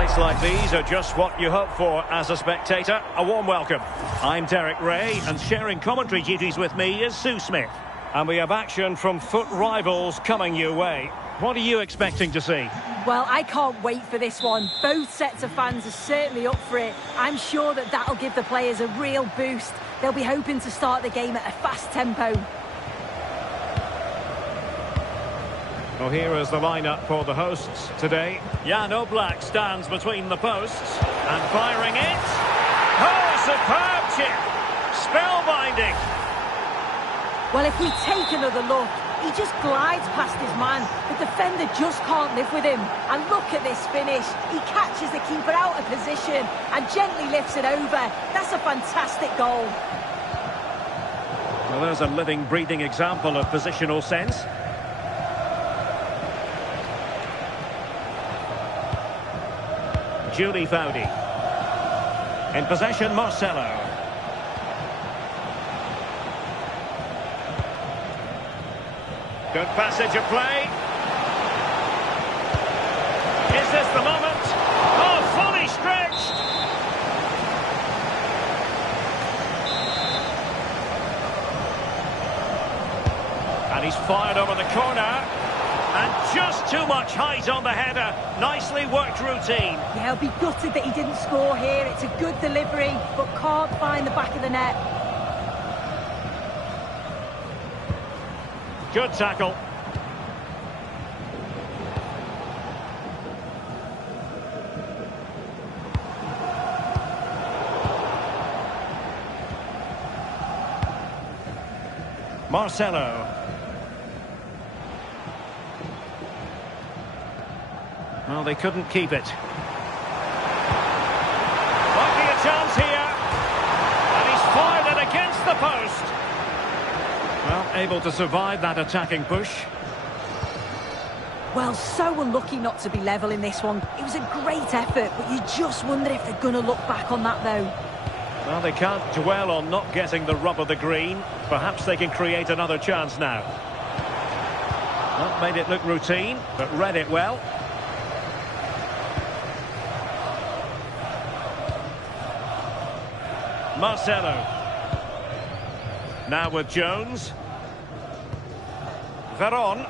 Nights like these are just what you hope for as a spectator. A warm welcome. I'm Derek Ray, and sharing commentary duties with me is Sue Smith. And we have action from foot rivals coming your way. What are you expecting to see? Well, I can't wait for this one. Both sets of fans are certainly up for it. I'm sure that that'll give the players a real boost. They'll be hoping to start the game at a fast tempo. Well, here is the lineup for the hosts today. Jan Oblak stands between the posts and firing it. Oh, superb chip! Spellbinding! Well, if we take another look, he just glides past his man. The defender just can't live with him. And look at this finish. He catches the keeper out of position and gently lifts it over. That's a fantastic goal. Well, there's a living, breathing example of positional sense. Julie Foudy. In possession, Marcelo. Good passage of play. Is this the moment? Oh, fully stretched. And he's fired over the corner. And just too much height on the header. Nicely worked routine. Yeah, he'll be gutted that he didn't score here. It's a good delivery, but can't find the back of the net. Good tackle. Marcelo. Well, they couldn't keep it. Might be a chance here. And he's fired it against the post. Well, able to survive that attacking push. Well, so unlucky not to be level in this one. It was a great effort, but you just wonder if they're going to look back on that, though. Well, they can't dwell on not getting the rub of the green. Perhaps they can create another chance now. Well, made it look routine, but read it well. Marcelo. Now with Jones. Veron.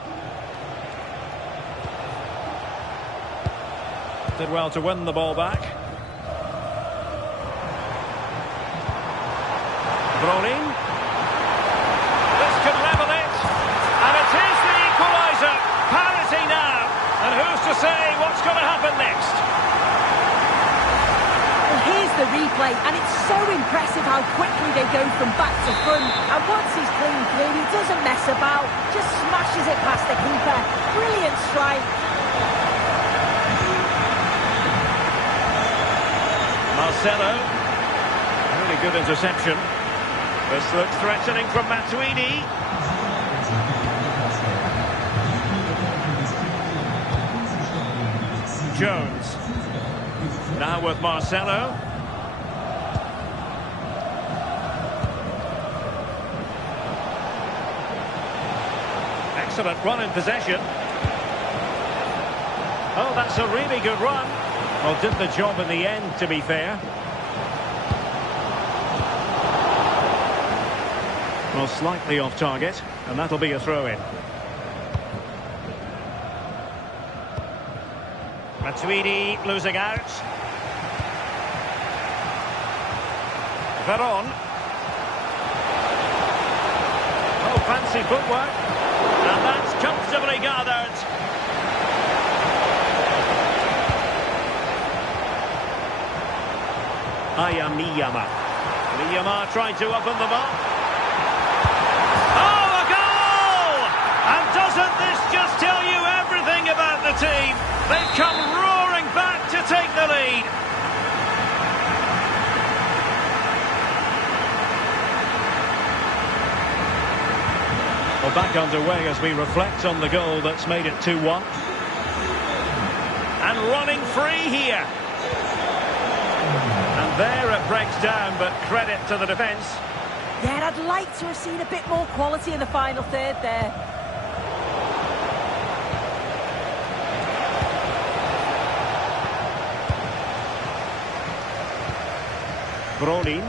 Did well to win the ball back. Brolin. This could level it. And it is the equaliser. Parity now. And who's to say what's going to happen next? Well, here's the replay, and it's so impressive how quickly they go from back to front. And once he's clean through, he doesn't mess about, just smashes it past the keeper. Brilliant strike. Marcelo. Really good interception. This looks threatening from Matuidi. Jones. Now with Marcelo. Excellent run in possession. Oh, that's a really good run. Well, did the job in the end, to be fair. Well, slightly off target, and that'll be a throw-in. Matuidi losing out. Veron. Oh, fancy footwork. And that's comfortably gathered. Aya Miyama. Miyama tried to open them up. Oh, a goal! And doesn't this just tell you everything about the team? They've come roaring back to take the lead. Well, back underway as we reflect on the goal that's made it 2-1. And running free here. And there it breaks down, but credit to the defence. Yeah, I'd like to have seen a bit more quality in the final third there. Brolin.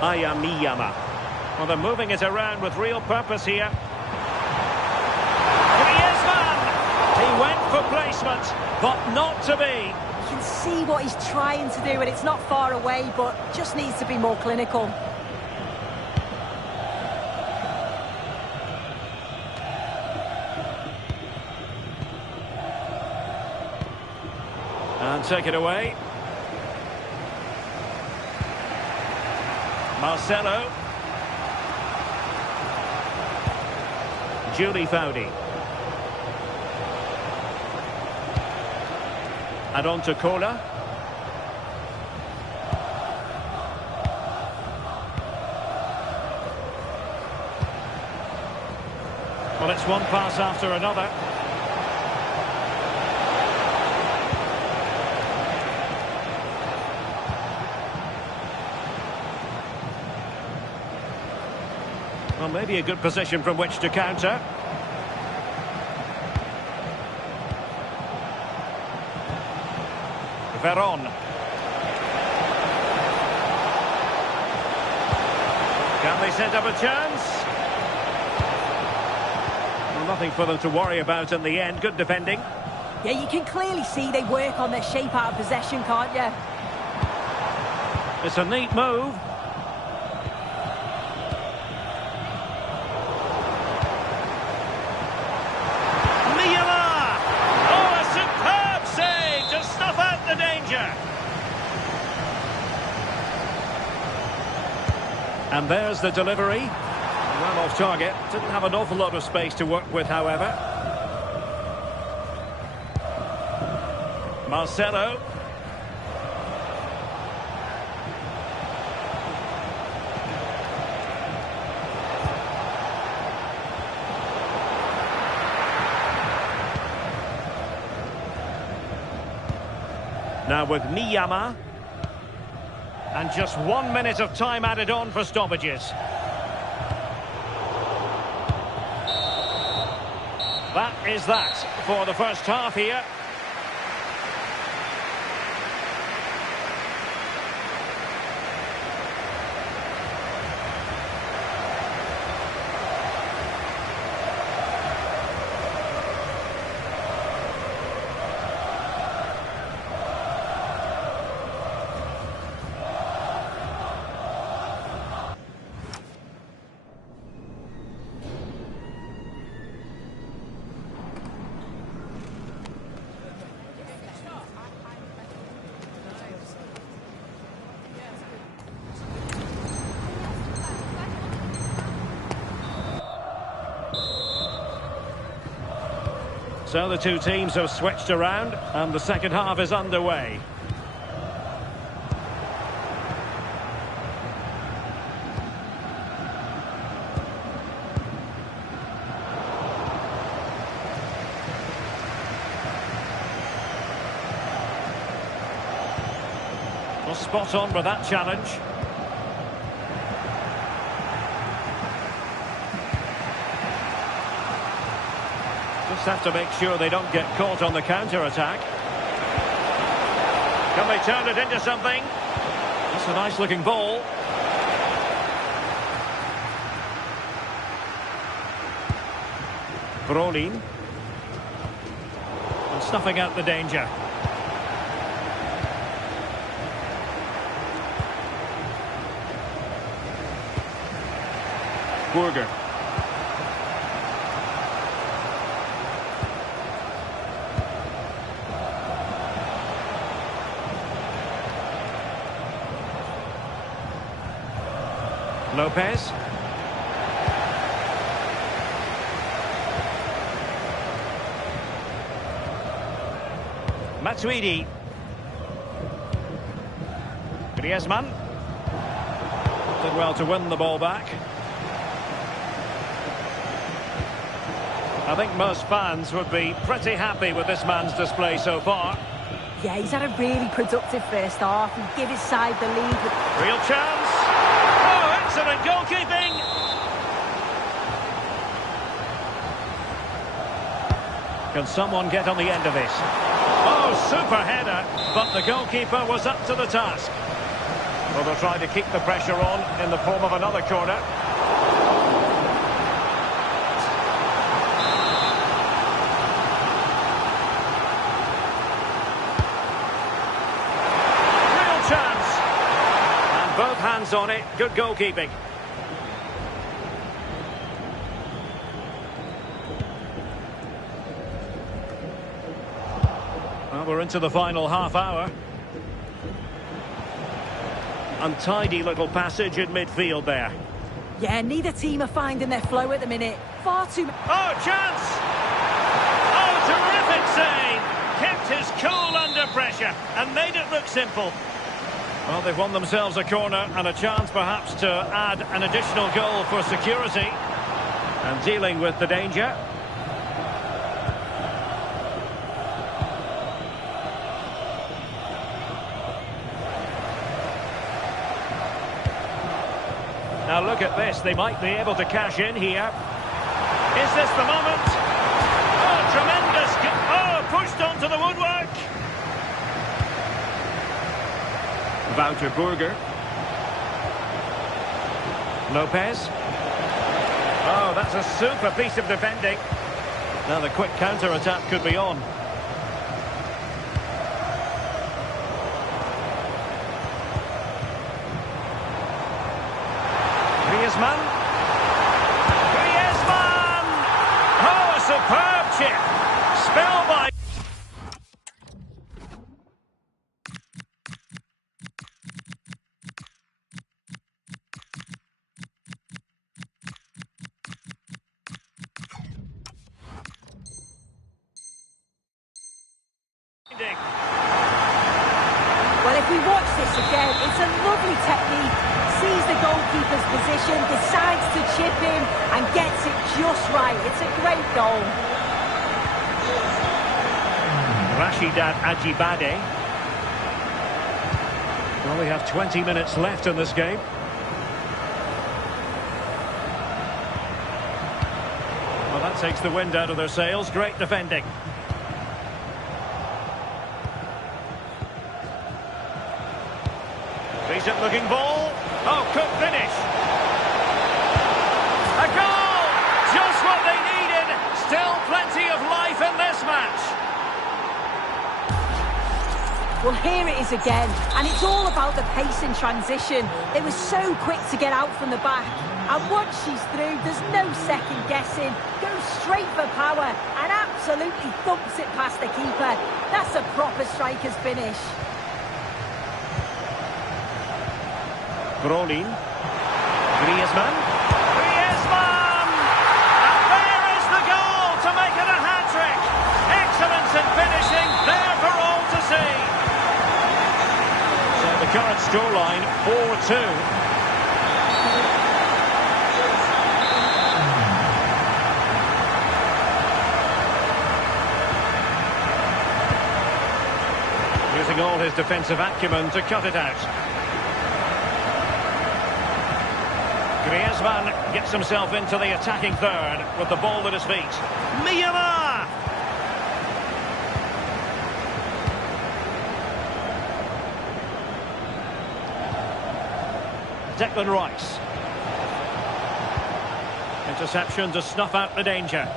Ayamiyama. Well, they're moving it around with real purpose here. Griezmann! He went for placement, but not to be. You can see what he's trying to do, and it's not far away, but just needs to be more clinical. And take it away. Marcelo. Julie Foudy. And on to Kola. Well, it's one pass after another. Well, maybe a good position from which to counter. Veron. Can they set up a chance? Well, nothing for them to worry about in the end. Good defending. Yeah, you can clearly see they work on their shape out of possession, can't you? It's a neat move. And there's the delivery. Well off target. Didn't have an awful lot of space to work with, however. Marcelo. Now with Miyama. And just 1 minute of time added on for stoppages. That is that for the first half here. So the two teams have switched around and the second half is underway. Well, spot on with that challenge. Just have to make sure they don't get caught on the counter-attack. Can they turn it into something? That's a nice-looking ball. Brolin. And snuffing out the danger. Burger. Lopez. Matuidi. Griezmann. Did well to win the ball back. I think most fans would be pretty happy with this man's display so far. Yeah, he's had a really productive first half and give his side the lead. Real chance. Oh, excellent goalkeeping. Can someone get on the end of this? Oh, super header, but the goalkeeper was up to the task. Well, they'll try to keep the pressure on in the form of another corner. Real chance. And both hands on it. Good goalkeeping. Well, we're into the final half hour. Untidy little passage in midfield there. Yeah, neither team are finding their flow at the minute. Far too... Oh, chance! Oh, terrific save! Kept his cool under pressure and made it look simple. Well, they've won themselves a corner and a chance perhaps to add an additional goal for security. And dealing with the danger. Now look at this, they might be able to cash in here. Is this the moment? Oh, tremendous! Oh, pushed onto the woodwork. Wouter Burger. Lopez. Oh, that's a super piece of defending. Now the quick counter-attack could be on. Griezmann. Griezmann! Oh, a superb chip. Spell by... Well, if we watch this again, it's a lovely technique. Sees the goalkeeper's position, decides to chip in and gets it just right. It's a great goal. Rashidat Ajibade. Well, we have 20 minutes left in this game. Well, that takes the wind out of their sails. Great defending. Decent looking ball. Oh, could finish. A goal! Just what they needed. Still plenty of life in this match. Well, here it is again, and it's all about the pace in transition. They were so quick to get out from the back, and once she's through, there's no second guessing. Goes straight for power and absolutely thumps it past the keeper. That's a proper striker's finish. Brolin. Griezmann. Griezmann! And there is the goal to make it a hat-trick. Excellence in finishing, there for all to see. So the current scoreline, 4-2. Using all his defensive acumen to cut it out. Griezmann gets himself into the attacking third with the ball at his feet. Myanmar! Declan Rice. Interception to snuff out the danger.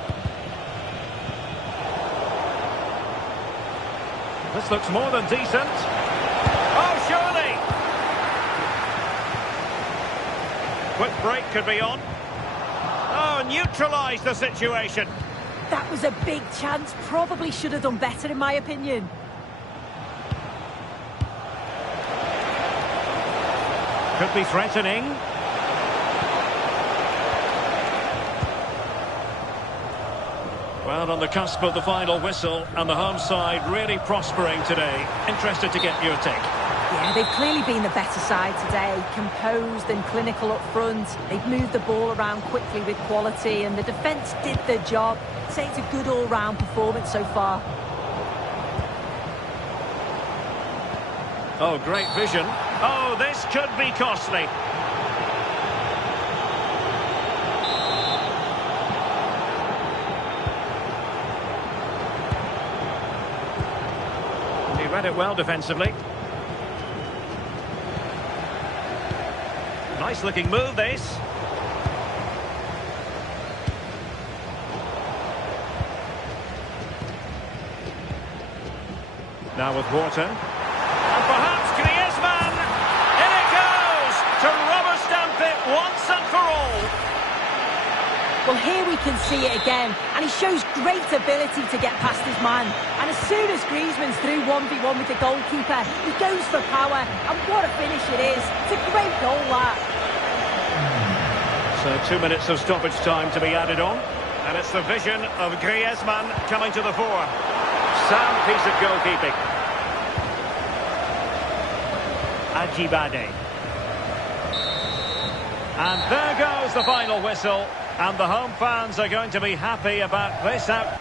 This looks more than decent. Oh, surely! Quick break could be on. Oh, neutralise the situation. That was a big chance. Probably should have done better, in my opinion. Could be threatening. Well, on the cusp of the final whistle, and the home side really prospering today. Interested to get your take. Yeah, they've clearly been the better side today, composed and clinical up front. They've moved the ball around quickly with quality, and the defence did their job. I'd say it's a good all-round performance so far. Oh, great vision. Oh, this could be costly. Read it well defensively. Nice looking move, this. Now with Wharton. And perhaps Griezmann. In it goes! To rubber stamp it once and for all. Well, here we can see it again, and he shows great ability to get past his man. And as soon as Griezmann's through 1v1 with the goalkeeper, he goes for power, and what a finish it is. It's a great goal, that. So 2 minutes of stoppage time to be added on. And it's the vision of Griezmann coming to the fore. Sound piece of goalkeeping. Ajibade. And there goes the final whistle. And the home fans are going to be happy about this out.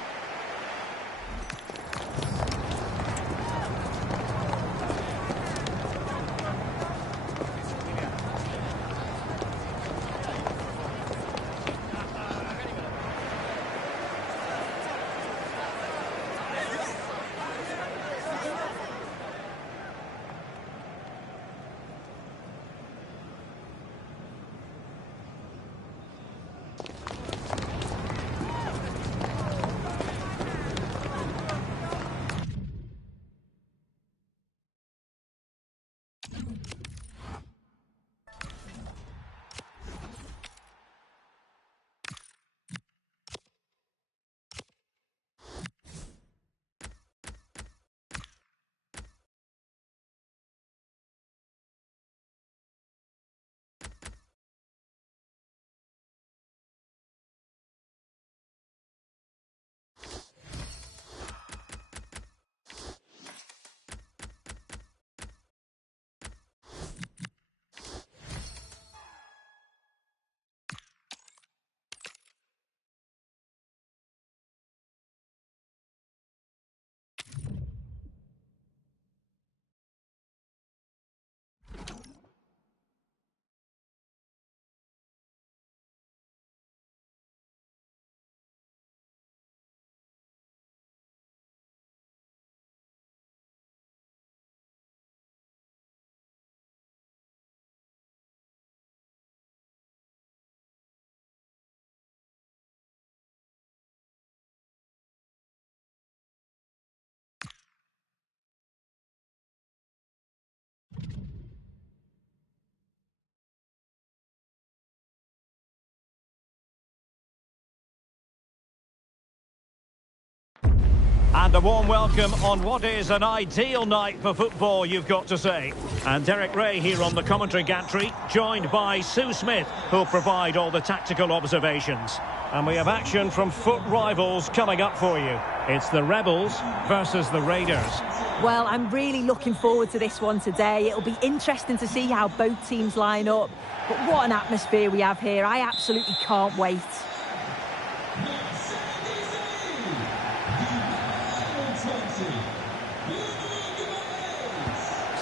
And a warm welcome on what is an ideal night for football, you've got to say. And Derek Ray here on the commentary gantry, joined by Sue Smith, who'll provide all the tactical observations. And we have action from foot rivals coming up for you. It's the Rebels versus the Raiders. Well, I'm really looking forward to this one today. It'll be interesting to see how both teams line up. But what an atmosphere we have here. I absolutely can't wait.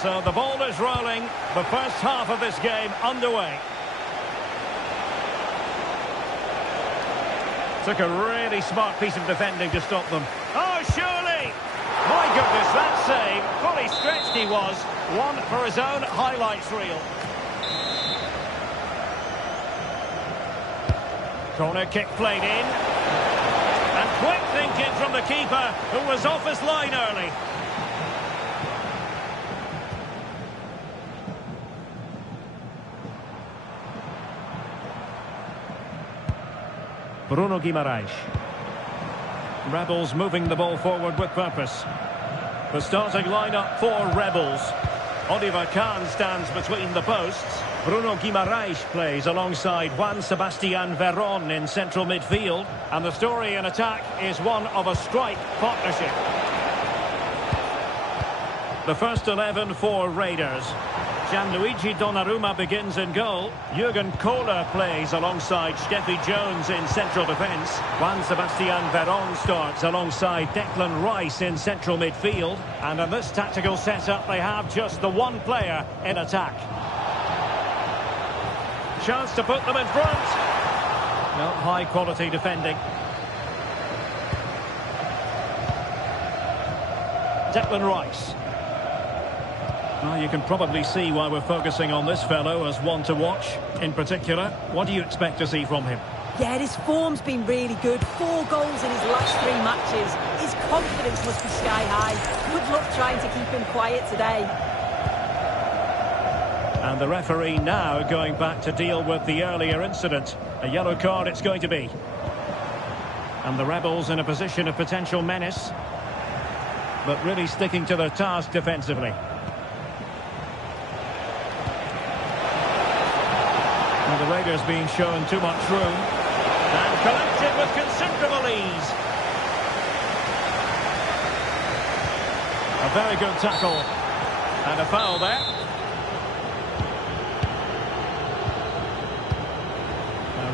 So the ball is rolling, the first half of this game underway. Took a really smart piece of defending to stop them. Oh, surely! My goodness, that save, fully stretched he was. One for his own highlights reel. Corner kick played in. And quick thinking from the keeper, who was off his line early. Bruno Guimaraes. Rebels moving the ball forward with purpose. The starting lineup for Rebels. Oliver Kahn stands between the posts. Bruno Guimaraes plays alongside Juan Sebastian Veron in central midfield. And the story in attack is one of a strike partnership. The first 11 for Raiders. Gianluigi Donnarumma begins in goal. Jurgen Kohler plays alongside Steffi Jones in central defence. Juan Sebastian Veron starts alongside Declan Rice in central midfield. And in this tactical setup, they have just the one player in attack. Chance to put them in front. No, high quality defending. Declan Rice. Well, you can probably see why we're focusing on this fellow as one to watch. In particular, what do you expect to see from him? Yeah, his form's been really good. 4 goals in his last 3 matches. His confidence must be sky high. Good luck trying to keep him quiet today. And the referee now going back to deal with the earlier incident. A yellow card it's going to be. And the Rebels in a position of potential menace, but really sticking to their task defensively. And the Raiders being shown too much room. And collected with considerable ease. A very good tackle. And a foul there.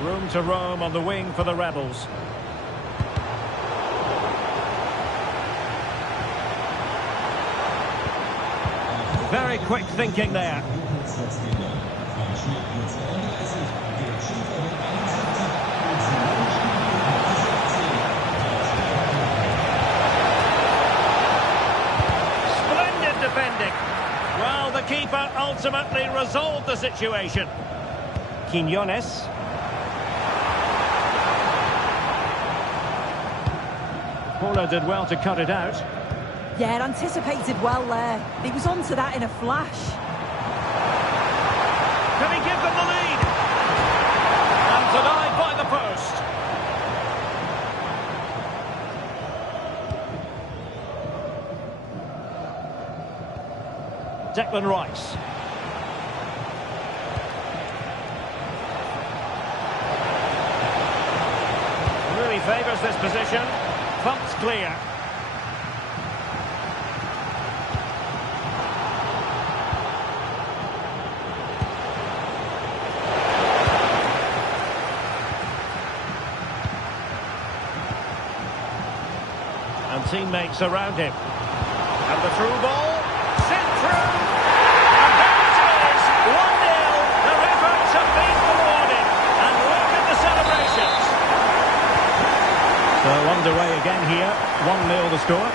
Room to roam on the wing for the Rebels. Very quick thinking there. Splendid defending. Well, the keeper ultimately resolved the situation. Quiñones. Paula did well to cut it out. Yeah, anticipated well there. He was onto that in a flash. Can he give them the lead? And denied by the post. Declan Rice. Really favours this position. Pumped clear. And teammates around him. And the through ball. Sent through. And there it is. 1-0. Their efforts have been rewarded. And look at the celebrations. So underway again here, 1-0 the score.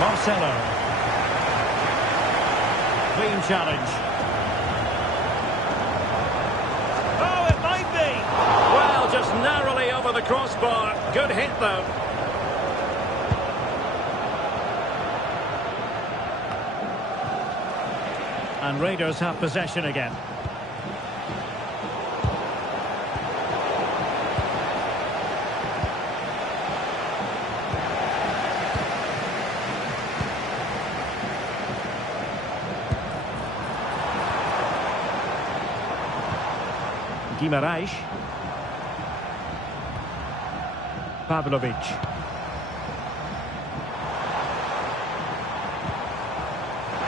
Marcelo. Clean challenge. Oh, it might be. Well, just narrowly over the crossbar. Good hit though. And Raiders have possession again. Guimarães. Pavlovic.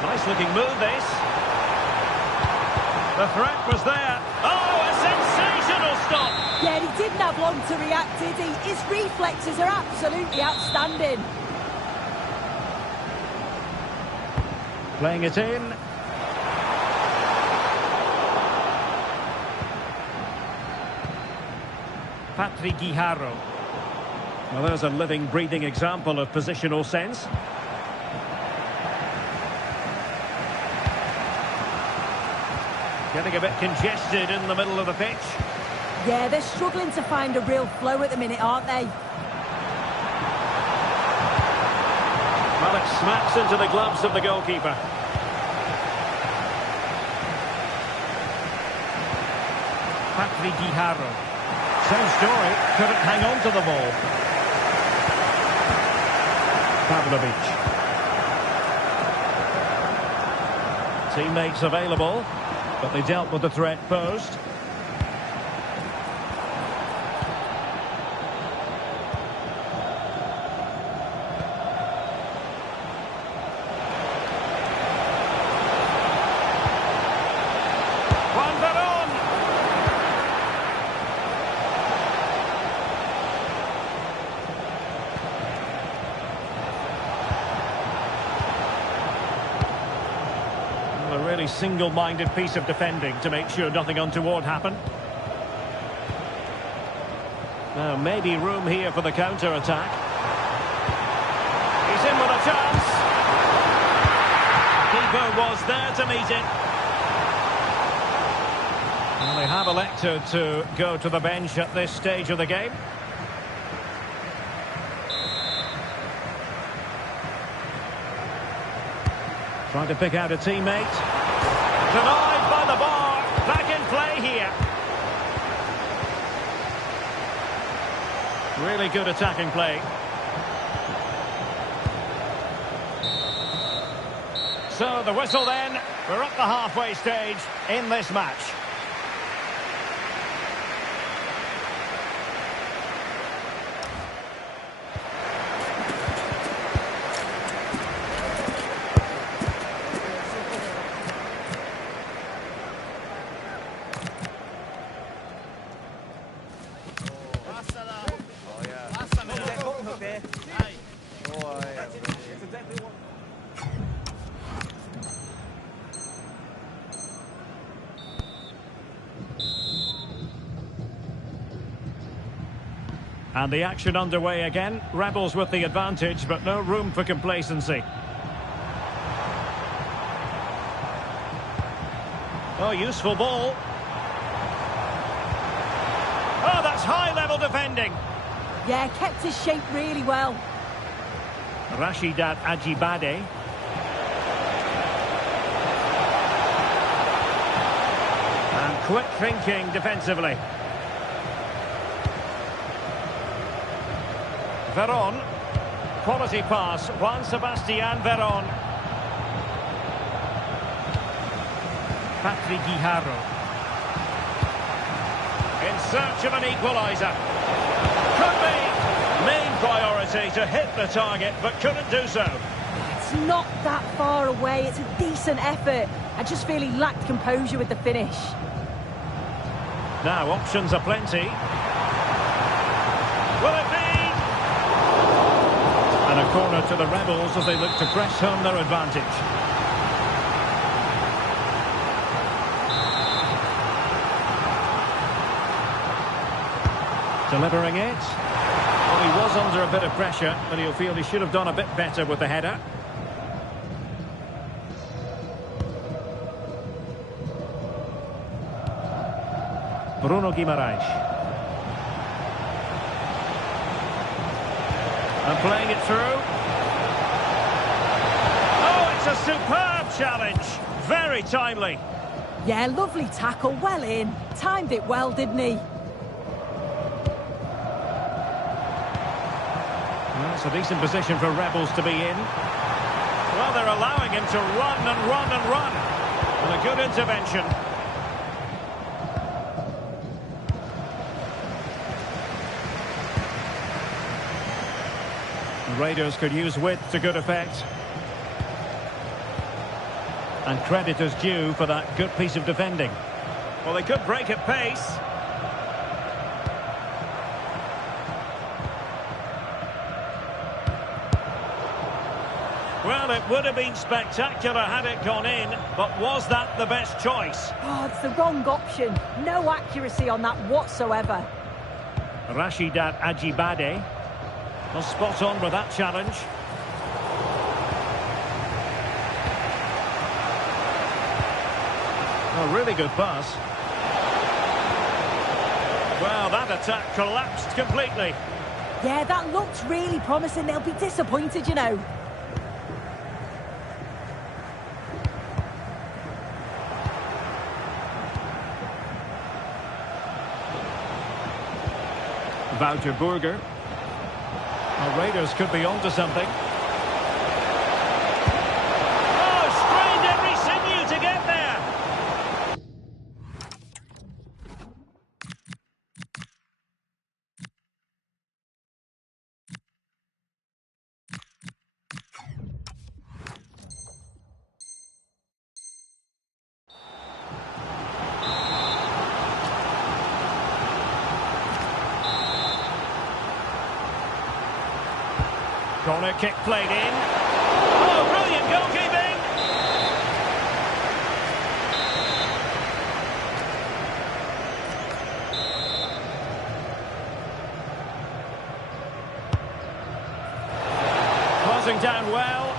Nice looking move this. The threat was there. Oh, a sensational stop. Yeah, he didn't have long to react, did he? His reflexes are absolutely outstanding. Playing it in. Patrick Guijarro. Well, there's a living, breathing example of positional sense. Getting a bit congested in the middle of the pitch. Yeah, they're struggling to find a real flow at the minute, aren't they? Well, it smacks into the gloves of the goalkeeper. Patrick Guijarro. Same story, couldn't hang on to the ball. Pavlovic. Teammates available, but they dealt with the threat posed. Juan Verón. A really single-minded piece of defending to make sure nothing untoward happened. Maybe room here for the counter-attack. He's in with a chance. Keeper was there to meet it. Well, they have elected to go to the bench at this stage of the game. Trying to pick out a teammate. Denied by the bar. Back in play here. Really good attacking play. So the whistle then. We're up the halfway stage in this match. And the action underway again. Rebels with the advantage, but no room for complacency. Oh, useful ball. Oh, that's high-level defending. Yeah, kept his shape really well. Rashidat Ajibade. And quick thinking defensively. Veron. Quality pass. Juan Sebastian Veron. Patrick Guijarro. In search of an equaliser. Could be. Main priority to hit the target, but couldn't do so. It's not that far away. It's a decent effort. I just feel he lacked composure with the finish. Now, options are plenty. Will it be? And a corner to the Rebels as they look to press home their advantage. Delivering it. Well, he was under a bit of pressure, but he'll feel he should have done a bit better with the header. Bruno Guimaraes. And playing it through. Oh, it's a superb challenge. Very timely. Yeah, lovely tackle. Well in. Timed it well, didn't he? Well, it's a decent position for Rebels to be in. Well, they're allowing him to run and run and run. And a good intervention. The Raiders could use width to good effect. And credit is due for that good piece of defending. Well, they could break at pace. Well, it would have been spectacular had it gone in, but was that the best choice? Oh, it's the wrong option. No accuracy on that whatsoever. Rashidat Ajibade. Well, spot on with that challenge. A really good pass. Well, that attack collapsed completely. Yeah, that looked really promising. They'll be disappointed, you know. Wouter Burger. The Raiders could be onto something. Oh, strained every sinew to get there. Corner kick played in. Oh, brilliant goalkeeping! closing down well.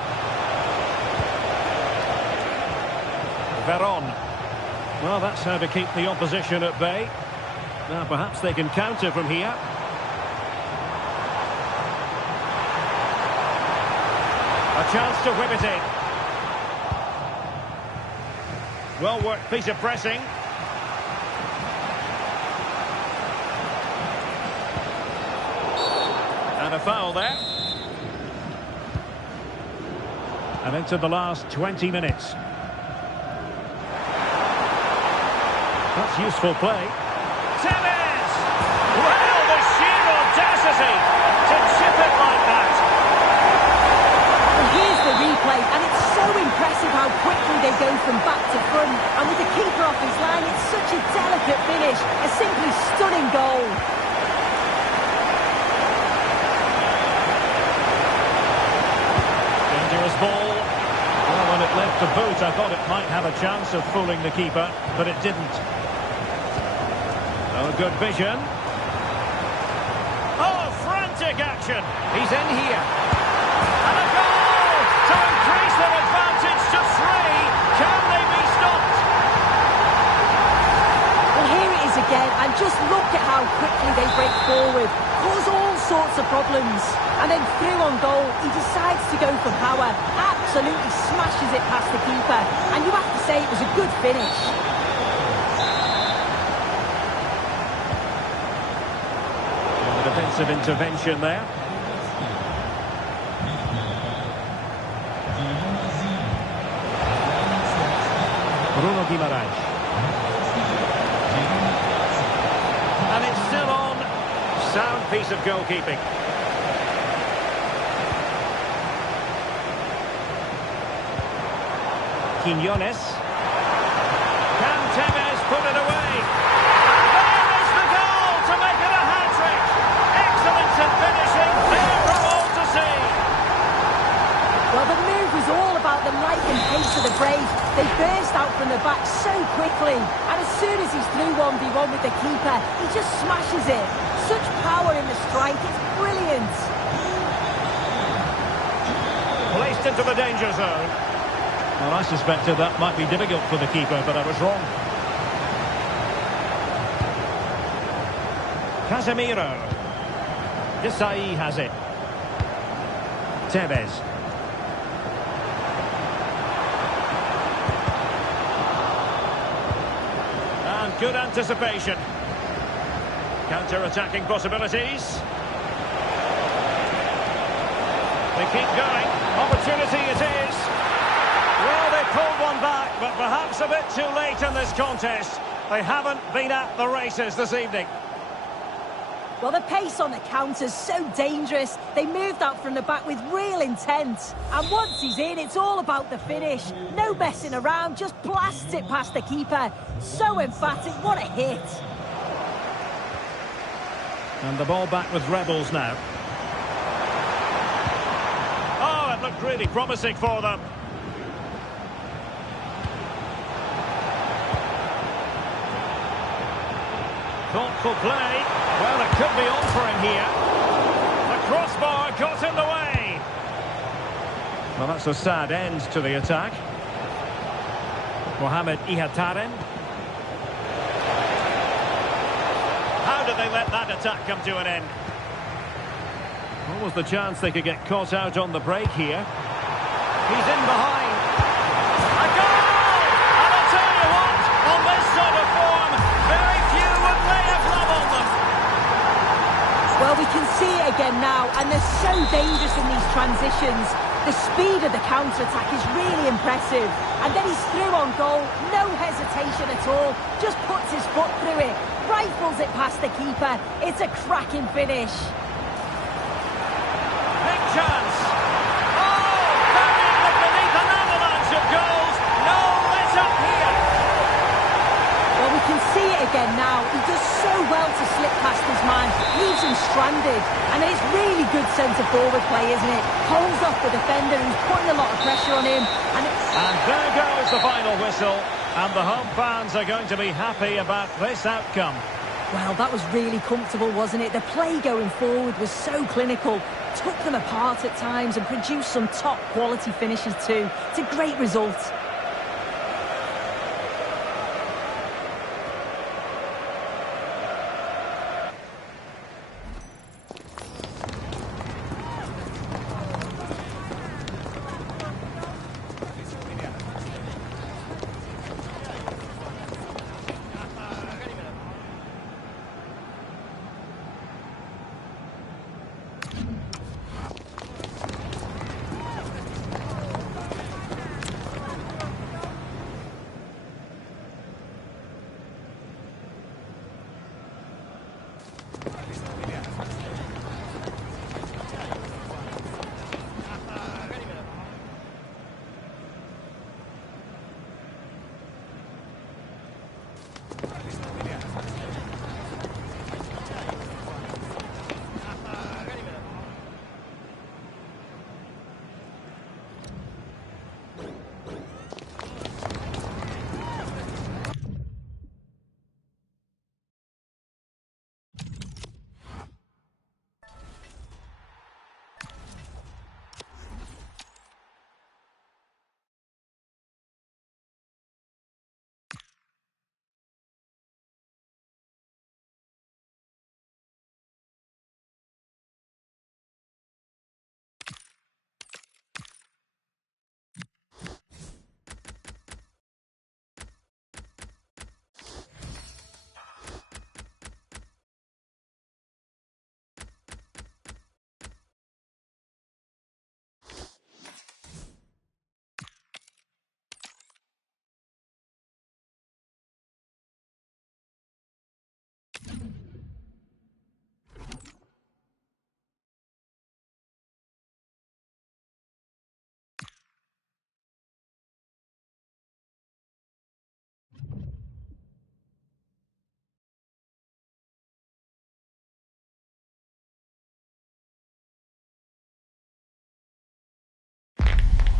Veron. Well, that's how to keep the opposition at bay. Now, perhaps they can counter from here. A chance to whip it in. Well-worked piece of pressing. And a foul there. And into the last 20 minutes. That's useful play. Tevez! Well, the sheer audacity to chip it like that. And here's the replay, and it's so impressive how quickly they go from back to front. And with the keeper off his line, it's such a delicate finish. A simply stunning goal. Dangerous ball. Well, when it left the boot, I thought it might have a chance of fooling the keeper, but it didn't. Oh, good vision. Oh, frantic action. He's in here. And a goal to increase their advantage to 3. Can they be stopped? Well, here it is again, and just look at how quickly they break forward. Cause all sorts of problems. And then through on goal, he decides to go for power. Absolutely smashes it past the keeper. And you have to say it was a good finish. Defensive intervention there. Bruno Guimaraes. And it's still on. Sound piece of goalkeeping. Quiñones. Can Tevez put it away? There is the goal to make it a hat-trick. Excellence in finishing, there for all to see. Well, the move was all about the light and pace of the Brave. They burst out from the back so quickly. And as soon as he's through 1v1 with the keeper, he just smashes it. Such power in the strike, it's brilliant. Placed into the danger zone. Well, I suspected that might be difficult for the keeper, but I was wrong. Casemiro. Desai has it. Tevez. And good anticipation. Counter-attacking possibilities. They keep going. Opportunity it is. Well, they pulled one back, but perhaps a bit too late in this contest. They haven't been at the races this evening. Well, the pace on the counter's so dangerous. They moved out from the back with real intent. And once he's in, it's all about the finish. No messing around, just blasts it past the keeper. So emphatic, what a hit. And the ball back with Rebels now. Oh, it looked really promising for them. Thoughtful play. Well, it could be on for him here. The crossbar got in the way. Well, that's a sad end to the attack. Mohamed Ihataren. How did they let that attack come to an end? What was the chance they could get caught out on the break here? He's in behind. A goal! And I'll tell you what, on this sort of form, very few would lay a glove on them. Well, we can see it again now, and they're so dangerous in these transitions. The speed of the counter-attack is really impressive. And then he's through on goal, no hesitation at all, just puts his foot through it, rifles it past the keeper. It's a cracking finish. Big chance. Oh, buried but beneath an avalanche of goals. No let up here. Well, we can see it again now. He does so well to slip past his man, leaves him stranded. And it's really good centre-forward play, isn't it? Holds off the defender who's putting a lot of pressure on him. And there goes the final whistle. And the home fans are going to be happy about this outcome. Well, that was really comfortable, wasn't it? The play going forward was so clinical, took them apart at times and produced some top-quality finishes too. It's a great result.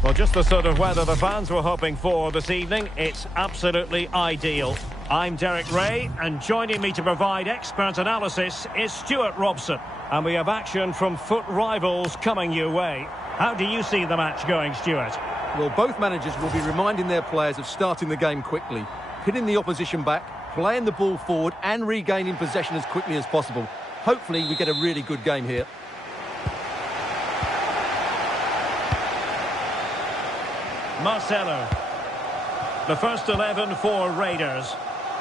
Well, just the sort of weather the fans were hoping for this evening. It's absolutely ideal. I'm Derek Ray, and joining me to provide expert analysis is Stuart Robson. And we have action from Foot Rivals coming your way. How do you see the match going, Stuart? Well, both managers will be reminding their players of starting the game quickly, pinning the opposition back, playing the ball forward and regaining possession as quickly as possible. Hopefully we get a really good game here. Marcelo. The first 11 for Raiders.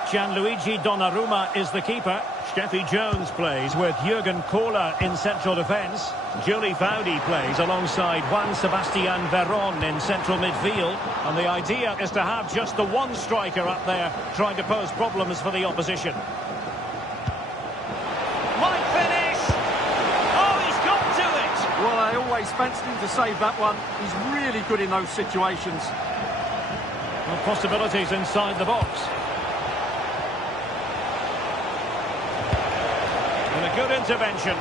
Gianluigi Donnarumma is the keeper. Steffi Jones plays with Jurgen Kohler in central defence. Julie Foudy plays alongside Juan Sebastian Veron in central midfield. And the idea is to have just the one striker up there trying to pose problems for the opposition. Might finish! Oh, he's got to it! Well, I always fancied him to save that one. He's really good in those situations. Well, possibilities inside the box. And a good intervention.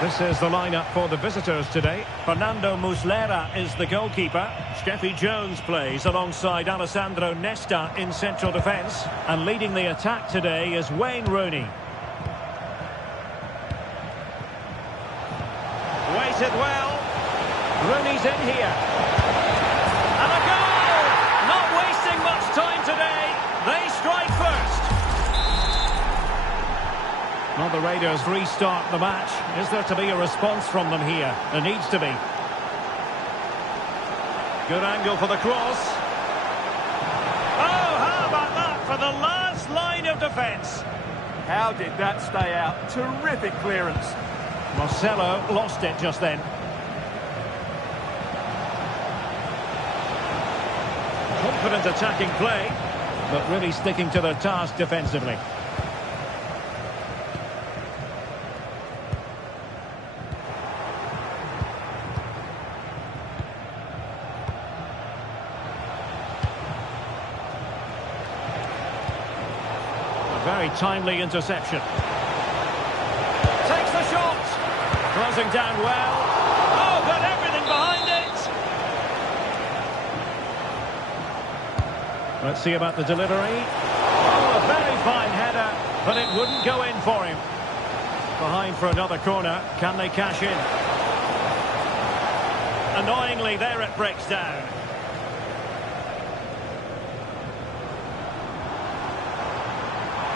This is the lineup for the visitors today. Fernando Muslera is the goalkeeper. Steffi Jones plays alongside Alessandro Nesta in central defence. And leading the attack today is Wayne Rooney. Waited well. Rooney's in here. And a goal! Not wasting much time today. They strike first. Well, the Raiders restart the match. Is there to be a response from them here? There needs to be. Good angle for the cross. Oh, how about that for the last line of defence? How did that stay out? Terrific clearance. Marcelo lost it just then. Confident attacking play, but really sticking to their task defensively. A very timely interception. Takes the shot. Closing down well. Oh, got everything behind it. Let's see about the delivery. Oh, a very fine header, but it wouldn't go in for him. Behind for another corner. Can they cash in? Annoyingly, there it breaks down.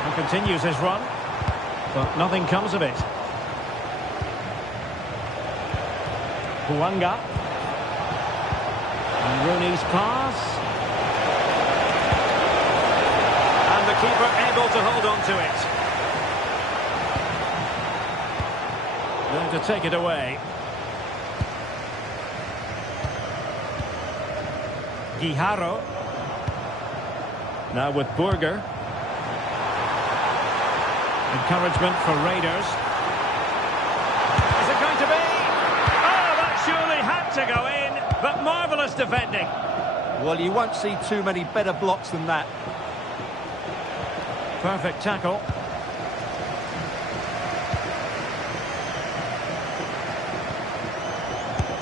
He continues his run, but nothing comes of it. Hwanga. And Rooney's pass. And the keeper able to hold on to it. Going to take it away. Guijarro. Now with Burger. Encouragement for Raiders. Is it going to be? Oh, that surely had to go in, but marvellous defending. Well, you won't see too many better blocks than that. Perfect tackle.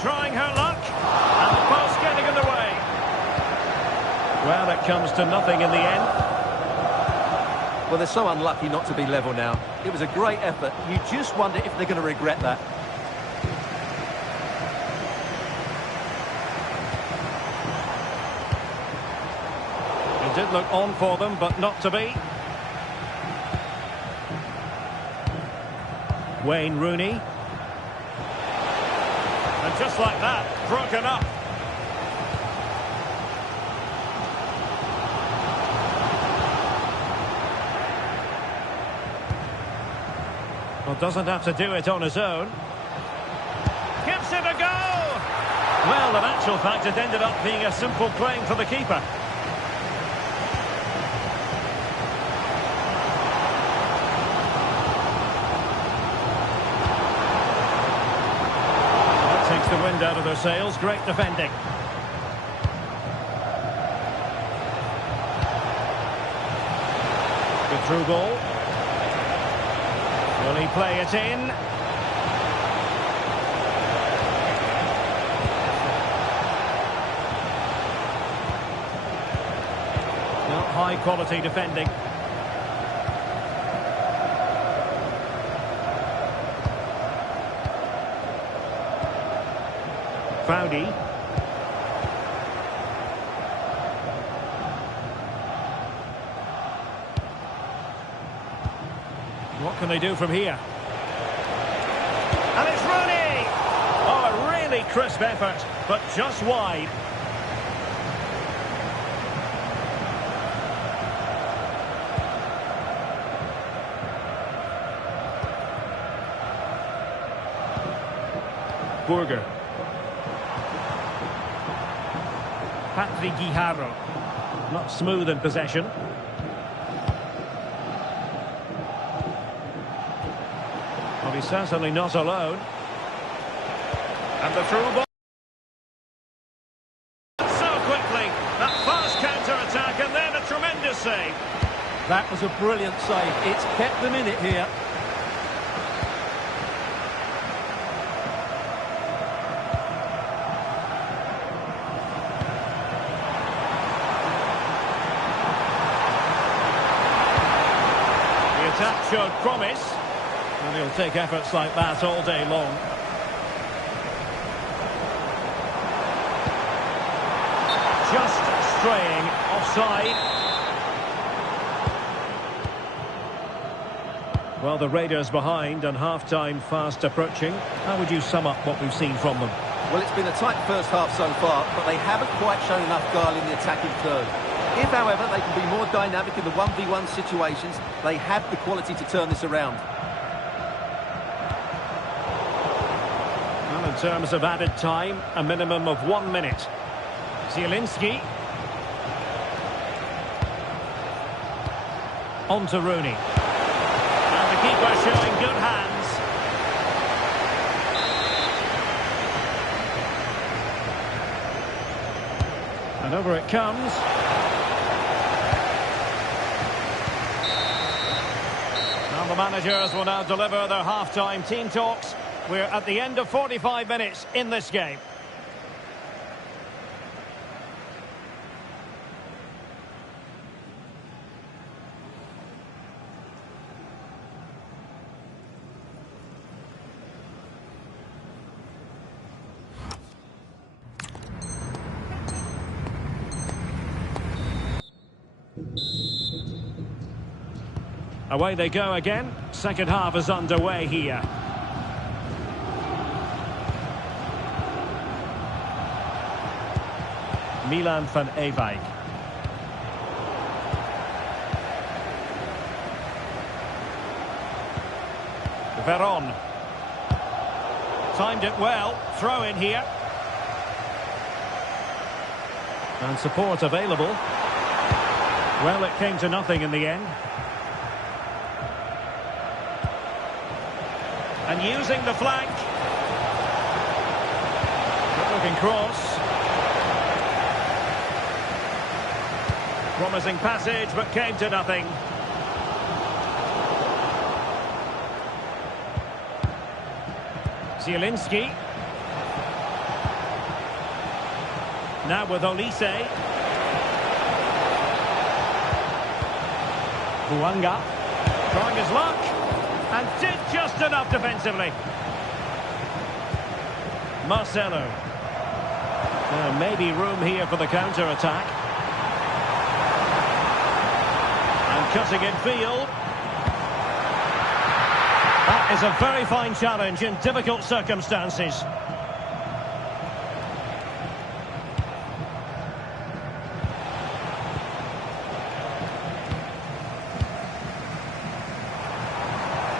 Trying her luck, and the post getting in the way. Well, it comes to nothing in the end. Well, they're so unlucky not to be level now. It was a great effort. You just wonder if they're going to regret that. It did look on for them, but not to be. Wayne Rooney. And just like that, broken up. Well, doesn't have to do it on his own. Gives it a go! Well, in actual fact, it ended up being a simple claim for the keeper. That takes the wind out of their sails. Great defending. Good through ball. Will he play it in? Not high quality defending. Foudy. What can they do from here? And it's Rooney! Oh, a really crisp effort, but just wide. Burger. Patrick Guijarro. Not smooth in possession. Well, he's certainly not alone. And the through ball. So quickly, that fast counter-attack and then a tremendous save. That was a brilliant save. It's kept them in it here. The attack showed promise. And he'll take efforts like that all day long. Just straying offside. Well, the Raiders behind and half-time fast approaching. How would you sum up what we've seen from them? Well, it's been a tight first half so far, but they haven't quite shown enough guile in the attacking third. If, however, they can be more dynamic in the 1v1 situations, they have the quality to turn this around. Well, in terms of added time, a minimum of 1 minute. Zielinski. On to Rooney. And the keeper showing good hands. And over it comes. And the managers will now deliver their half-time team talks. We're at the end of 45 minutes in this game. Away they go again. Second half is underway here. Milan van Ewijk. Veron. Timed it well. Throw in here. And support available. Well, it came to nothing in the end. And using the flank. Good looking cross. Promising passage, but came to nothing. Zielinski. Now with Olise. Bouanga. Trying his luck. And did just enough defensively. Marcelo. Maybe room here for the counter-attack. And cutting in field. That is a very fine challenge in difficult circumstances.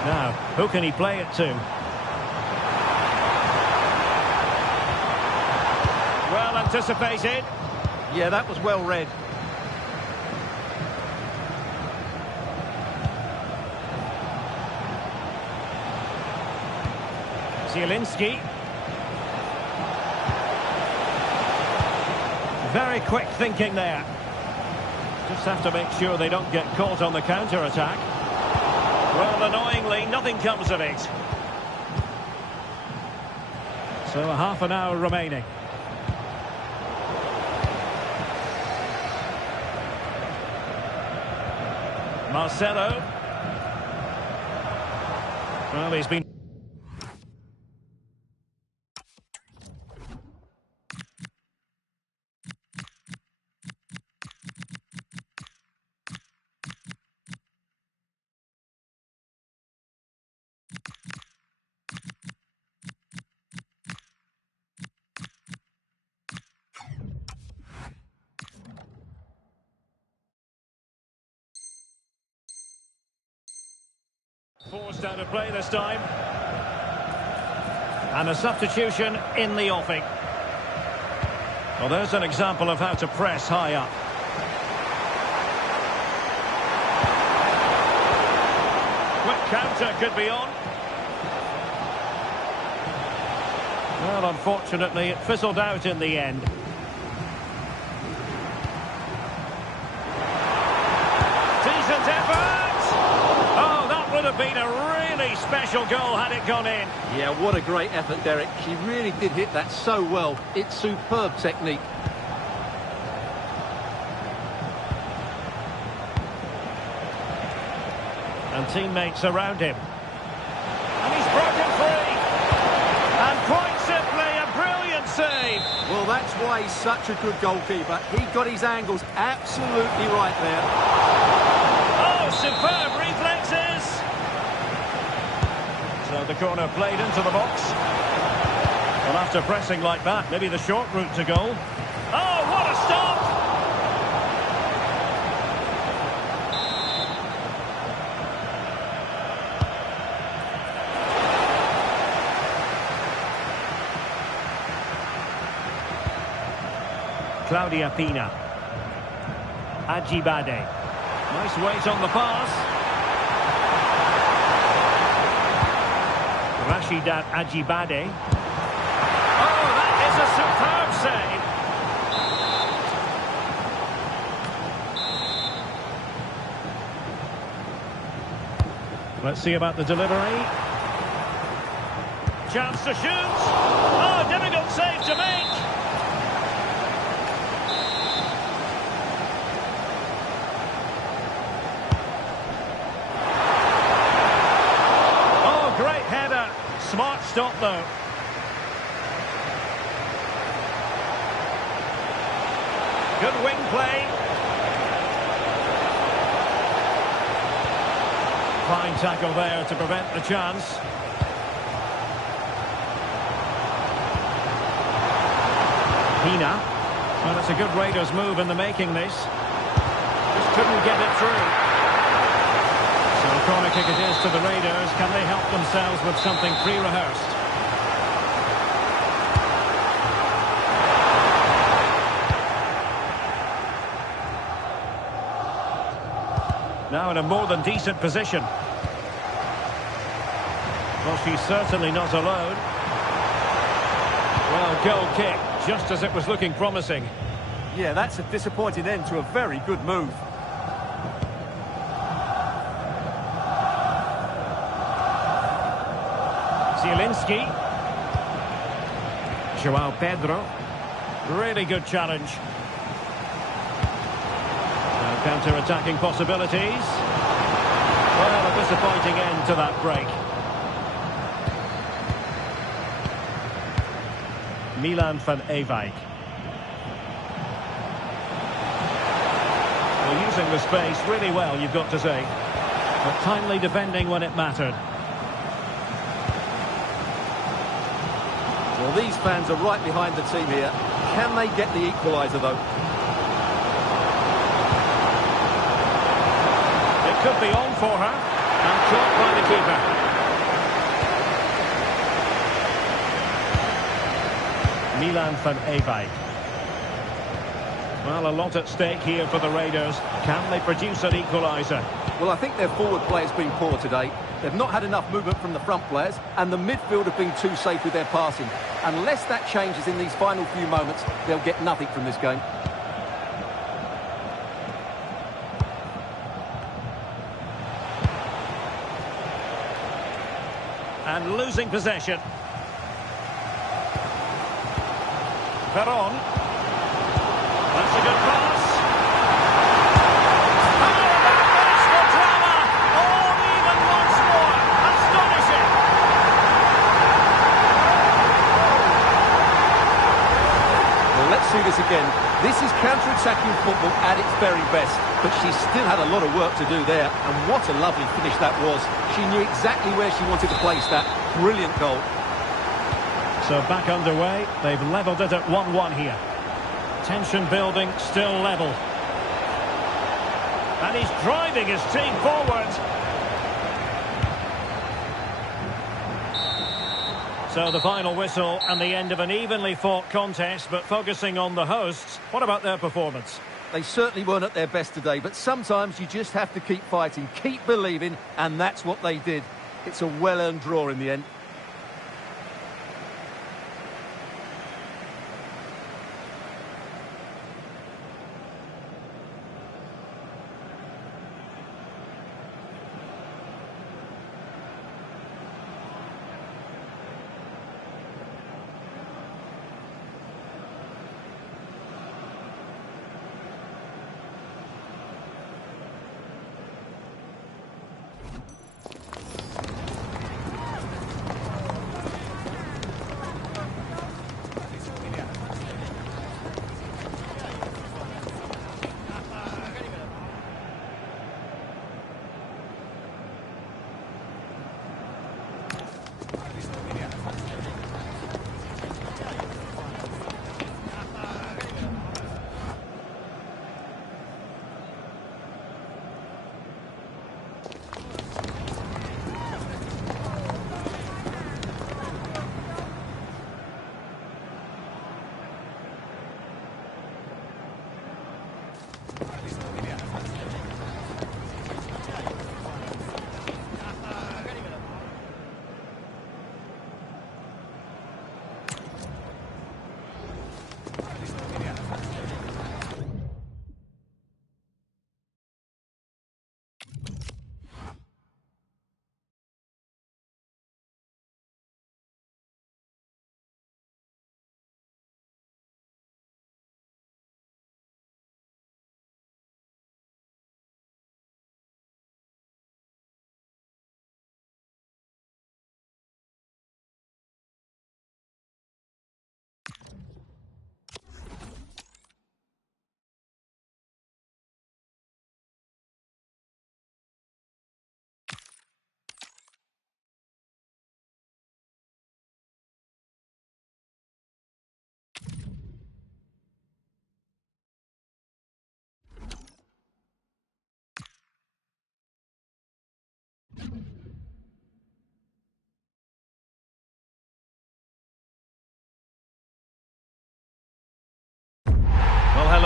Now, who can he play it to? Well anticipated. Yeah, that was well read. Zielinski. Very quick thinking there. Just have to make sure they don't get caught on the counter-attack. Well, annoyingly, nothing comes of it. So a half an hour remaining. Marcelo. Well, he's been... forced out of play this time. And a substitution in the offing. Well, there's an example of how to press high up. Quick counter could be on. Well, unfortunately, it fizzled out in the end. Decent effort! Oh, that would have been a really special goal had it gone in. Yeah, what a great effort, Derek. She really did hit that so well. It's superb technique. And teammates around him. And he's broken free. And quite simply, a brilliant save. Well, that's why he's such a good goalkeeper. He got his angles absolutely right there. Oh, superb reflexes. So the corner played into the box. Well, after pressing like that, maybe the short route to goal. Oh, what a stop! Claudia Pina. Ajibade. Nice weight on the pass. Rashidat Ajibade. Oh, that is a superb save. Let's see about the delivery. Chance to shoot. Oh, difficult save to make. Smart stop, though. Good wing play. Fine tackle there to prevent the chance. Pina. Well, it's a good Raiders move in the making this. Just couldn't get it through. So a corner kick it is to the Raiders. Can they help themselves with something pre-rehearsed? Now in a more than decent position. Well, she's certainly not alone. Well, goal kick, just as it was looking promising. Yeah, that's a disappointing end to a very good move. Zielinski. João Pedro. Really good challenge. Now counter-attacking possibilities. Well, a disappointing end to that break. Milan van Ewijk. Well, using the space really well, you've got to say. But timely defending when it mattered. Well, these fans are right behind the team here. Can they get the equaliser, though? It could be on for her. And caught by the keeper. Milan van Ewijk. Well, a lot at stake here for the Raiders. Can they produce an equaliser? Well, I think their forward play has been poor today. They've not had enough movement from the front players, and the midfield have been too safe with their passing. Unless that changes in these final few moments, they'll get nothing from this game. And losing possession. Veron. That's a good pass. Oh, that's the drama! All even once more. Astonishing! Well, let's see this again. This is counter-attacking football at its very best, but she still had a lot of work to do there, and what a lovely finish that was. She knew exactly where she wanted to place that. Brilliant goal. So back underway, they've levelled it at 1-1 here. Tension building, still level. And he's driving his team forward. So the final whistle and the end of an evenly fought contest, but focusing on the hosts, what about their performance? They certainly weren't at their best today, but sometimes you just have to keep fighting, keep believing, and that's what they did. It's a well-earned draw in the end.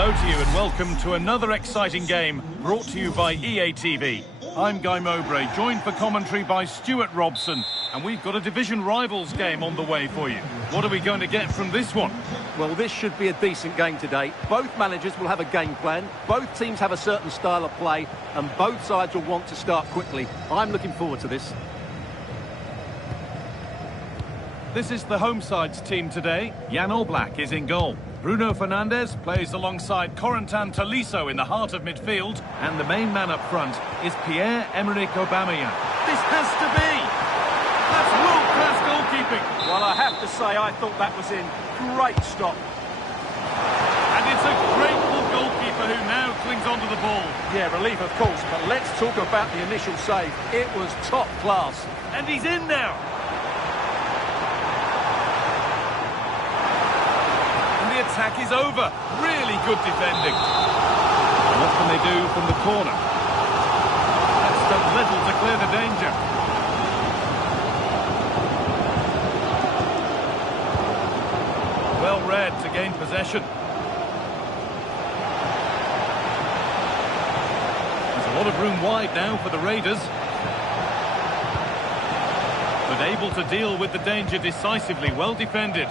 Hello to you and welcome to another exciting game brought to you by EA TV. I'm Guy Mowbray, joined for commentary by Stuart Robson, and we've got a division rivals game on the way for you. What are we going to get from this one? Well, this should be a decent game today. Both managers will have a game plan, both teams have a certain style of play, and both sides will want to start quickly. I'm looking forward to this. This is the home side's team today. Jan Oblak is in goal. Bruno Fernandes plays alongside Corentin Tolisso in the heart of midfield. And the main man up front is Pierre-Emerick Aubameyang. This has to be! That's world-class goalkeeping! Well, I have to say, I thought that was in. Great stop. And it's a grateful goalkeeper who now clings onto the ball. Yeah, relief of course, but let's talk about the initial save. It was top class. And he's in now! The attack is over. Really good defending. What can they do from the corner? That's done little to clear the danger. Well read to gain possession. There's a lot of room wide now for the Raiders. But able to deal with the danger decisively. Well defended.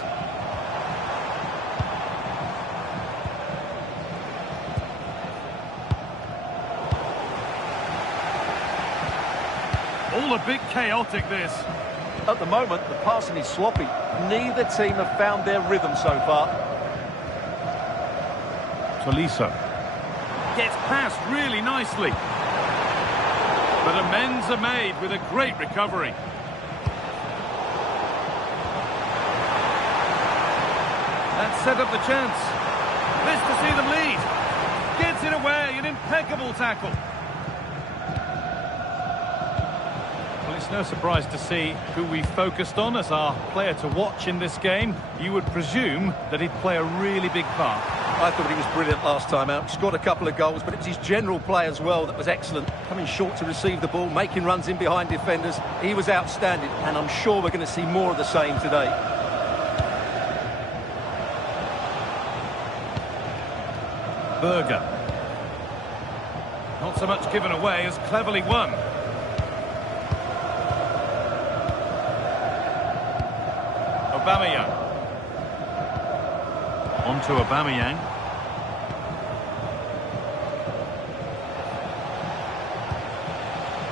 All a bit chaotic, this. At the moment, the passing is sloppy. Neither team have found their rhythm so far. Tolisso gets past really nicely. But amends are made with a great recovery. That set up the chance. This to see them lead. Gets it away, an impeccable tackle. It's no surprise to see who we focused on as our player to watch in this game. You would presume that he'd play a really big part. I thought he was brilliant last time out. Scored a couple of goals, but it was his general play as well that was excellent. Coming short to receive the ball, making runs in behind defenders. He was outstanding, and I'm sure we're going to see more of the same today. Berger. Not so much given away as cleverly won. Aubameyang. On to Aubameyang.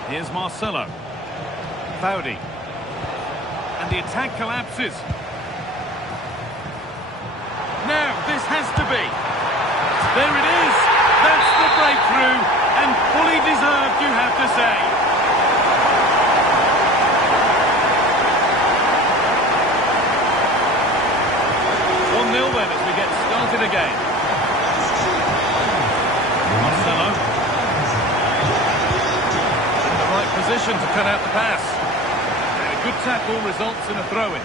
Here's Marcelo. Foudy. And the attack collapses. Now, this has to be. There it is. That's the breakthrough. And fully deserved, you have to say. 1-0 then as we get started again. Marcelo. In the right position to cut out the pass. And a good tackle results in a throw-in.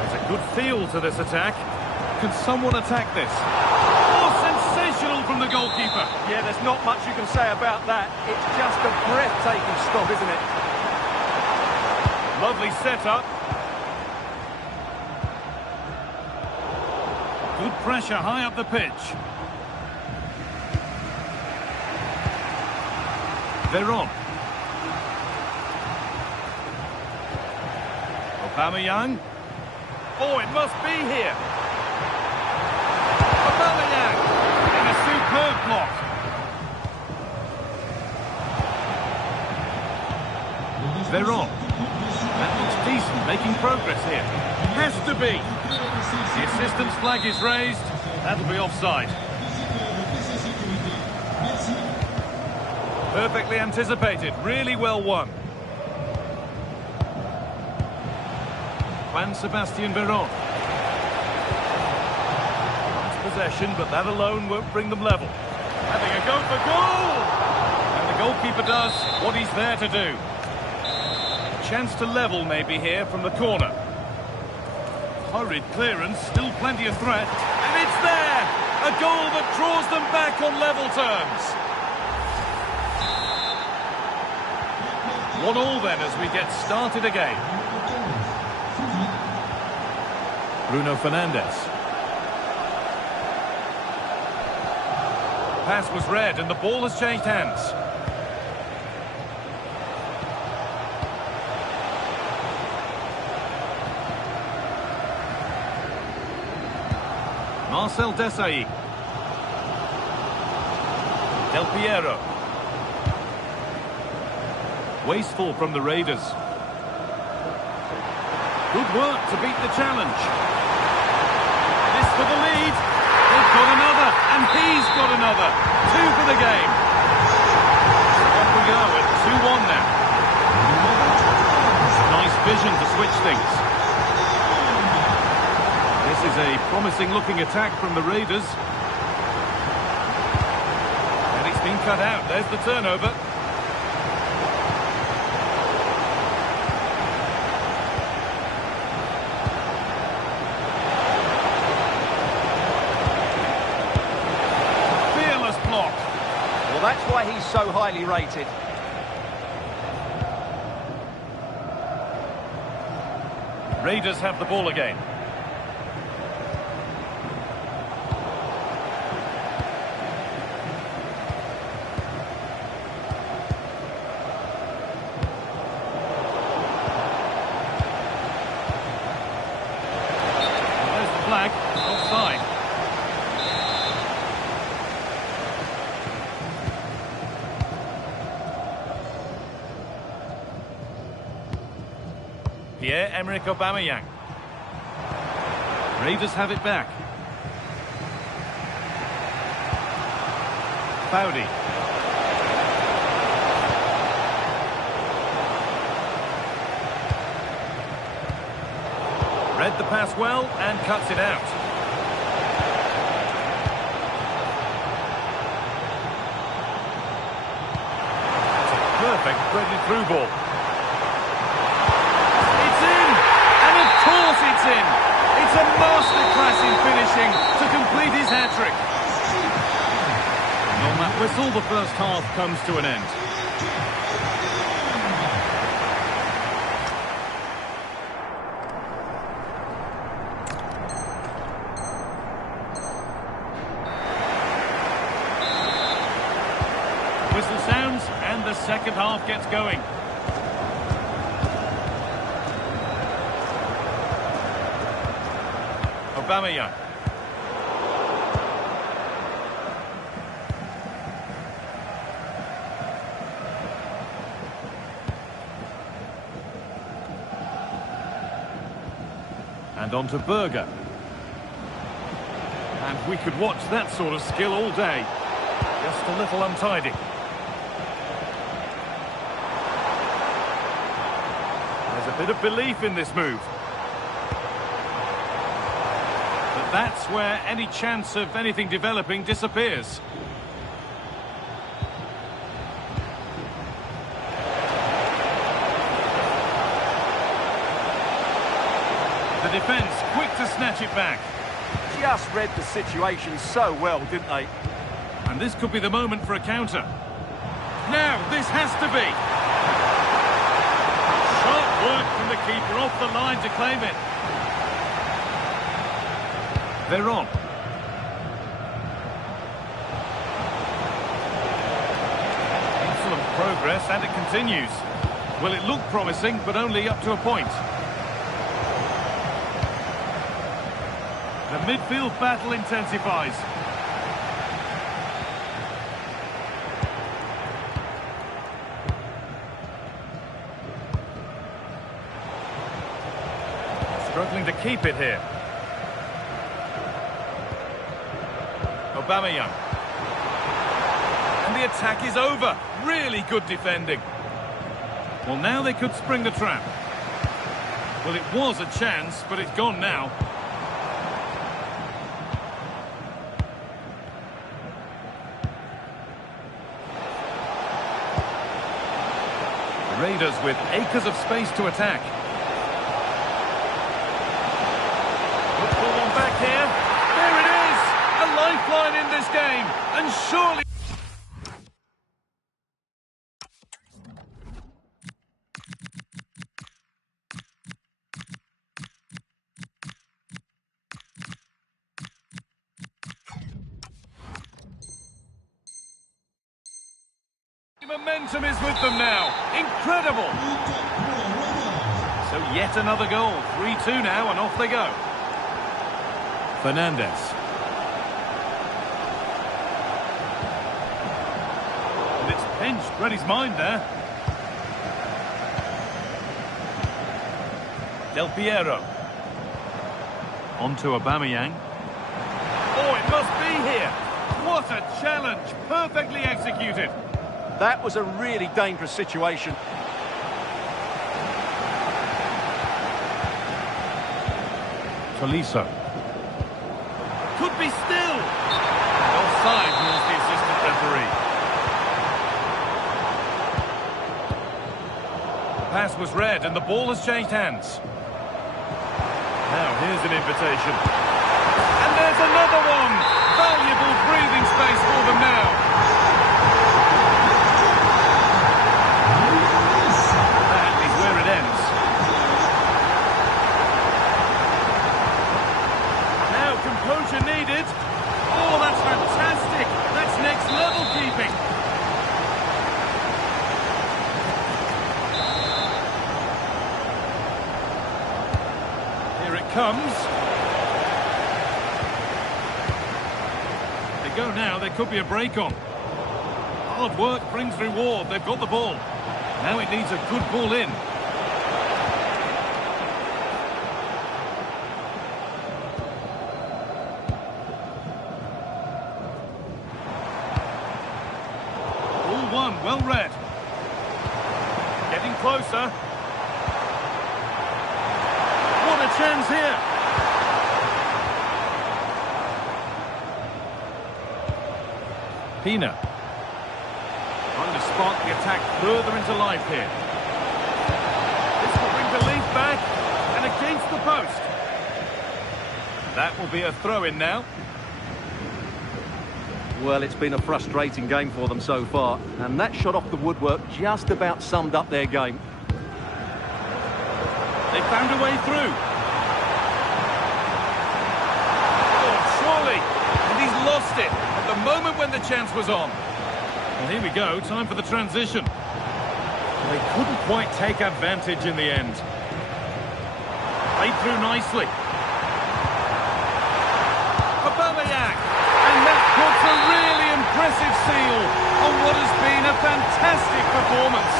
There's a good feel to this attack. Can someone attack this? Oh, sensational from the goalkeeper. Yeah, there's not much you can say about that. It's just a breathtaking stop, isn't it? Lovely setup. Good pressure high up the pitch. Veron. Aubameyang. Oh, it must be here. Aubameyang in a superb block. Veron. That looks decent, making progress here. Has to be. The assistant's flag is raised. That'll be offside. Perfectly anticipated. Really well won. Juan Sebastian Veron. Nice possession, but that alone won't bring them level. Having a go for goal! And the goalkeeper does what he's there to do. Chance to level maybe here from the corner. Hurried clearance, still plenty of threat. And it's there! A goal that draws them back on level terms. 1-1 then as we get started again. Bruno Fernandes. Pass was read and the ball has changed hands. Marcel Desailly. Del Piero. Wasteful from the Raiders. Good work to beat the challenge. This for the lead. They've got another, and he's got another. 2 for the game. Off we go at 2-1 now. Nice vision to switch things. This is a promising-looking attack from the Raiders. And it's been cut out. There's the turnover. That's why he's so highly rated. Raiders have the ball again. There's the flag. Offside. Pierre-Emerick Aubameyang. Raiders have it back. Foudy. Read the pass well and cuts it out. It's a perfect threaded through ball. Of course it's in. It's a masterclass in finishing to complete his hat-trick. And on that whistle, the first half comes to an end. Whistle sounds and the second half gets going. Aubameyang. And on to Berger. And we could watch that sort of skill all day. Just a little untidy. There's a bit of belief in this move. That's where any chance of anything developing disappears. The defence quick to snatch it back. Just read the situation so well, didn't they? And this could be the moment for a counter. Now, this has to be. Sharp work from the keeper off the line to claim it. They're on. Excellent progress, and it continues. Well, it looked promising, but only up to a point. The midfield battle intensifies. Struggling to keep it here. Aubameyang. And the attack is over. Really good defending. Well, now they could spring the trap. Well, it was a chance, but it's gone now. The Raiders with acres of space to attack. Look for one back here. There it is! A lifeline in this game, and surely... momentum is with them now. Incredible. So yet another goal. 3-2 now, and off they go. Fernandez. And it's pinched. Read his mind there. Del Piero. On to Aubameyang. Oh, it must be here. What a challenge. Perfectly executed. That was a really dangerous situation. Tolisso. Could be still. Offside rules the assistant referee. The pass was red and the ball has changed hands. Now here's an invitation. And there's another one. Valuable breathing space for them now. That is where it ends. Now composure needed. Oh, that's fantastic. That's next level keeping. Here it comes. They go now, there could be a break on. Hard work brings reward. They've got the ball. Now it needs a good ball in. All one, well read. Getting closer. What a chance here. Pina. Trying to spark the attack further into life here. This will bring relief back and against the post. That will be a throw-in now. Well, it's been a frustrating game for them so far, and that shot off the woodwork just about summed up their game. They found a way through. Oh, surely. And he's lost it at the moment when the chance was on. And here we go, time for the transition. They couldn't quite take advantage in the end. Played through nicely. Aubameyang. And that puts a really impressive seal on what has been a fantastic performance.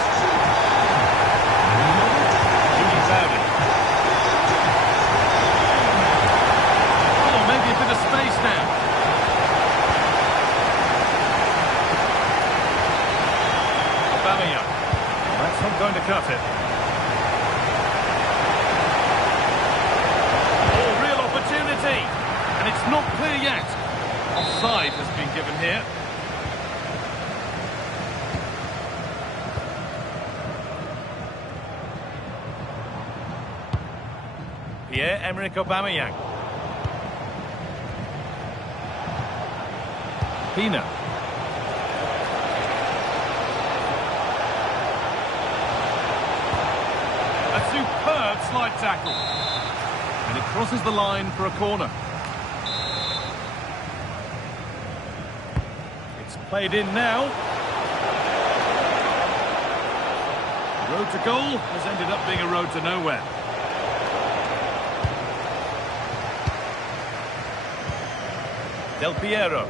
Oh, maybe a bit of space now. Aubameyang. That's not going to cut it. Oh, real opportunity. And it's not clear yet. Offside has been given here. Pierre-Emerick Aubameyang. Pina. A superb slide tackle. And it crosses the line for a corner. It's played in now. The road to goal has ended up being a road to nowhere. Del Piero.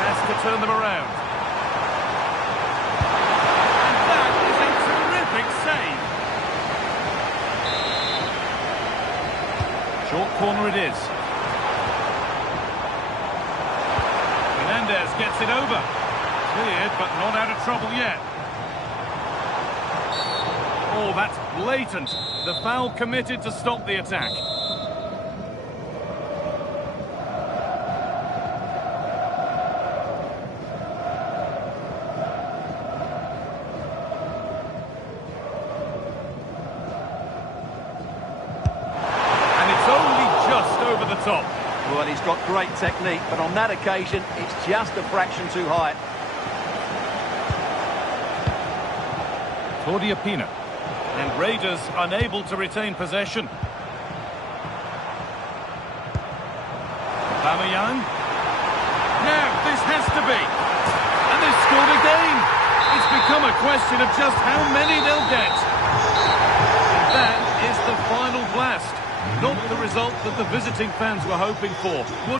Has to turn them around. And that is a terrific save. Short corner it is. Fernandez gets it over. Cleared, but not out of trouble yet. Oh, that's blatant. The foul committed to stop the attack. Top. Well, he's got great technique, but on that occasion, it's just a fraction too high. Claudia Pina. And Raiders unable to retain possession. Aubameyang. Now, this has to be. And again. It's become a question of just how many they'll get. And that is the final blast. Not the result that the visiting fans were hoping for.